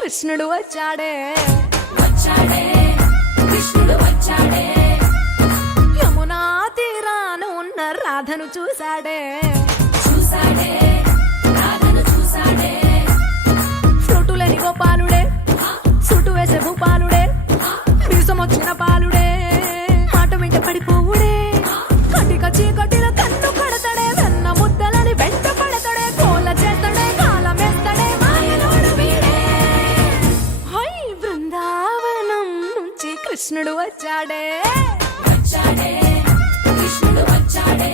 కృష్ణుడు వచ్చాడే. వచ్చాడే కృష్ణుడు వచ్చాడే. రాధను చూశాడే. చూసాడే రాధను చూసాడే ఫ్రూటులేని గోపాలుడే సుటు వేసే భూపాలుడే మీసం వచ్చిన పాలుడే మాట వెంట పడిపోవుడే. కటిక చీకటిలో కన్ను కడతాడే వెన్న ముద్దలని వెంట పడతాడే కోల చేస్తాడే మాయలోడు వీడే. హై బృందావనం నుంచి కృష్ణుడు వచ్చాడే. వచ్చాడే కృష్ణుడు వచ్చాడే.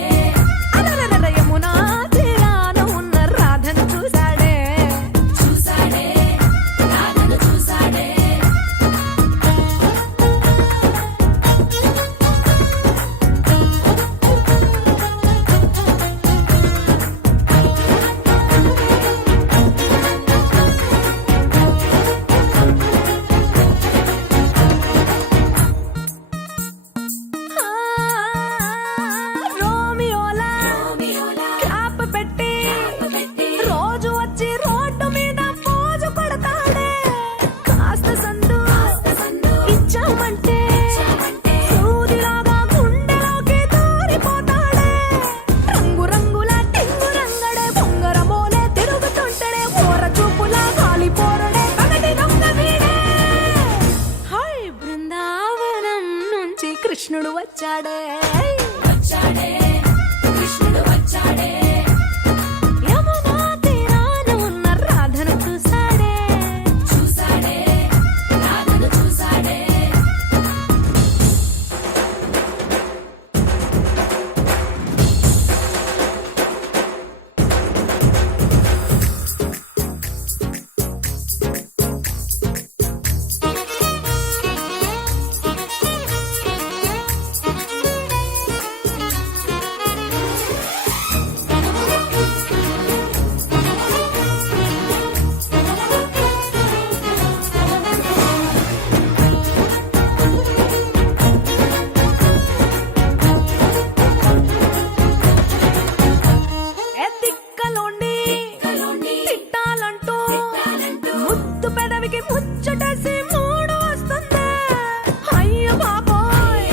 కృష్ణుడు ముద్దు పెదవికి ముచ్చటేసి మూడు వస్తుంది. అయ్యో బాబోయ్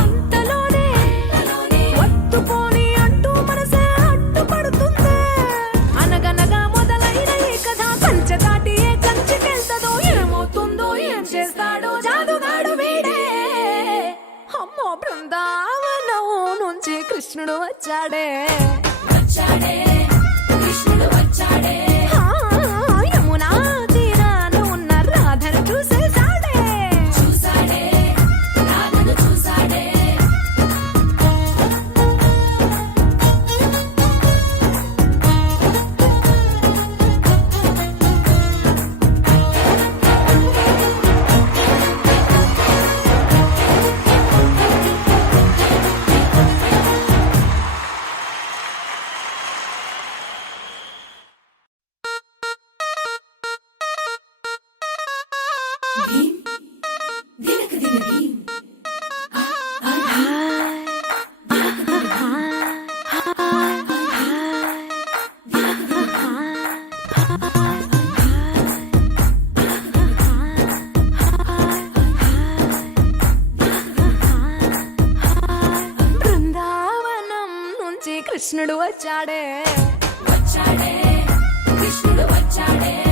అంతలోనే అంతలోనే ఒత్తుకోని అంటూ మనసే అడ్డుపడుతుంది. అనగనగా మొదలైన ఈ కథ కంచె దాటి ఏ కంచెకెళ్తదో ఏమవుతుందో ఏం చేస్తాడో జాదుగాడు వీడే. అమ్మో బృందావనం నుంచి కృష్ణుడు వచ్చాడే. కృష్ణుడు వచ్చాడే. వచ్చాడే కృష్ణుడు వచ్చాడే.